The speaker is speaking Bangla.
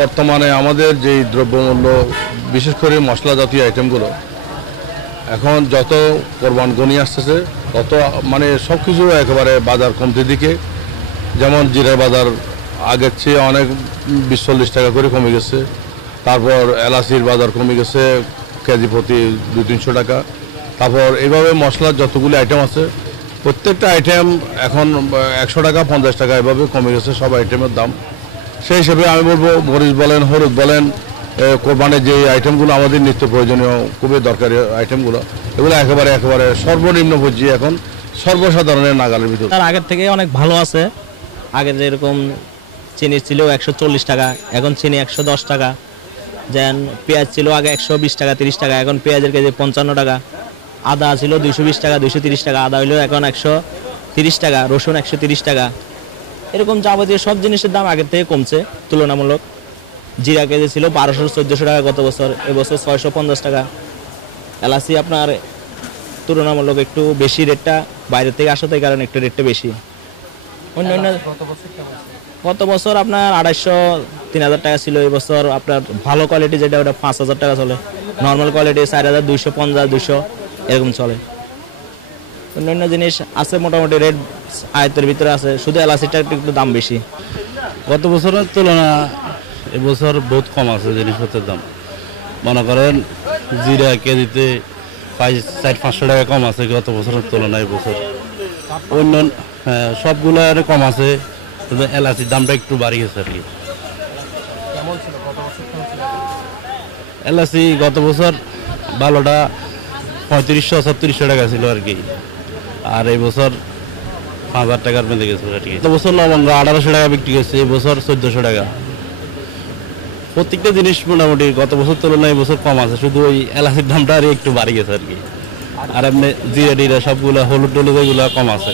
বর্তমানে আমাদের যেই দ্রব্যমূল্য বিশেষ করে মশলা জাতীয় আইটেমগুলো এখন যত কোরবান গনি আসতেছে তত মানে সব কিছু একেবারে বাজার কমতির দিকে। যেমন জিরা বাজার আগের চেয়ে অনেক 20-40 টাকা করে কমে গেছে। তারপর এলাচির বাজার কমে গেছে কেজি প্রতি 200-300 টাকা। তারপর এইভাবে মশলার যতগুলি আইটেম আছে প্রত্যেকটা আইটেম এখন 100 টাকা 50 টাকা এভাবে কমে গেছে সব আইটেমের দাম। সেই হিসেবে আমি বলবো মরিচ বলেন, হলুদ বলেন, কোরবানির যে আইটেমগুলো আমাদের নিত্য প্রয়োজনীয় খুবই দরকারি আইটেমগুলো, এগুলো একেবারে সর্বনিম্ন পর্যায়ে এখন সর্বসাধারণের নাগালের ভিতর। তার আগের থেকে অনেক ভালো আছে। আগে যেরকম চিনি ছিল 140 টাকা, এখন চিনি 110 টাকা। যেন পেঁয়াজ ছিল আগে 120 টাকা 30 টাকা, এখন পেঁয়াজের কেজি 55 টাকা। আদা ছিল 220 টাকা 230 টাকা, আদা হইলো এখন 130 টাকা। রসুন 130 টাকা। এরকম যাবতীয় সব জিনিসের দাম আগের থেকে কমছে তুলনামূলক। জিরা কেজি ছিল 1200-1400 টাকা গত বছর, এবছর 650 টাকা। এলাচি আপনার তুলনামূলক একটু বেশি রেটটা, বাইরে থেকে আসাতে কারণে একটু রেটটা বেশি। অন্যান্য গত বছর আপনার 250-3000 টাকা ছিল। এবছর আপনার ভালো কোয়ালিটি যেটা ওটা 5000 টাকা চলে, নর্মাল কোয়ালিটি 4250-200 এরকম চলে। অন্যান্য জিনিস আছে মোটামুটি রেট আয়ত্তের ভিতরে আছে, শুধু এলাচিটা একটু দাম বেশি। গত বছরের তুলনা এবছর বহুত কম আছে জিনিসপত্রের দাম। মনে করেন জিরা কেজিতে 400-500 টাকা কম আছে গত বছরের তুলনায় এবছর। অন্য সবগুলো কম আছে, কিন্তু এলাচির দামটা একটু বাড়ি গেছে আর কি। এলাচি গত বছর ভালোটা 3500-3600 টাকা ছিল আর কি, আর এই বছর 5000 টাকার মধ্যে গেছে আর কি। গত বছর লবঙ্গ 1800 টাকা বিক্রি করছে, এই বছর 1400 টাকা। প্রত্যেকটা জিনিস মোটামুটি গত বছর তুলনায় এই বছর কম আছে, শুধু ওই এলাচির দামটা আর একটু বাড়ি গেছে আর কি। আর এমনি জিরা টিরা সবগুলো হলুদ টলুদ এগুলো কম আছে।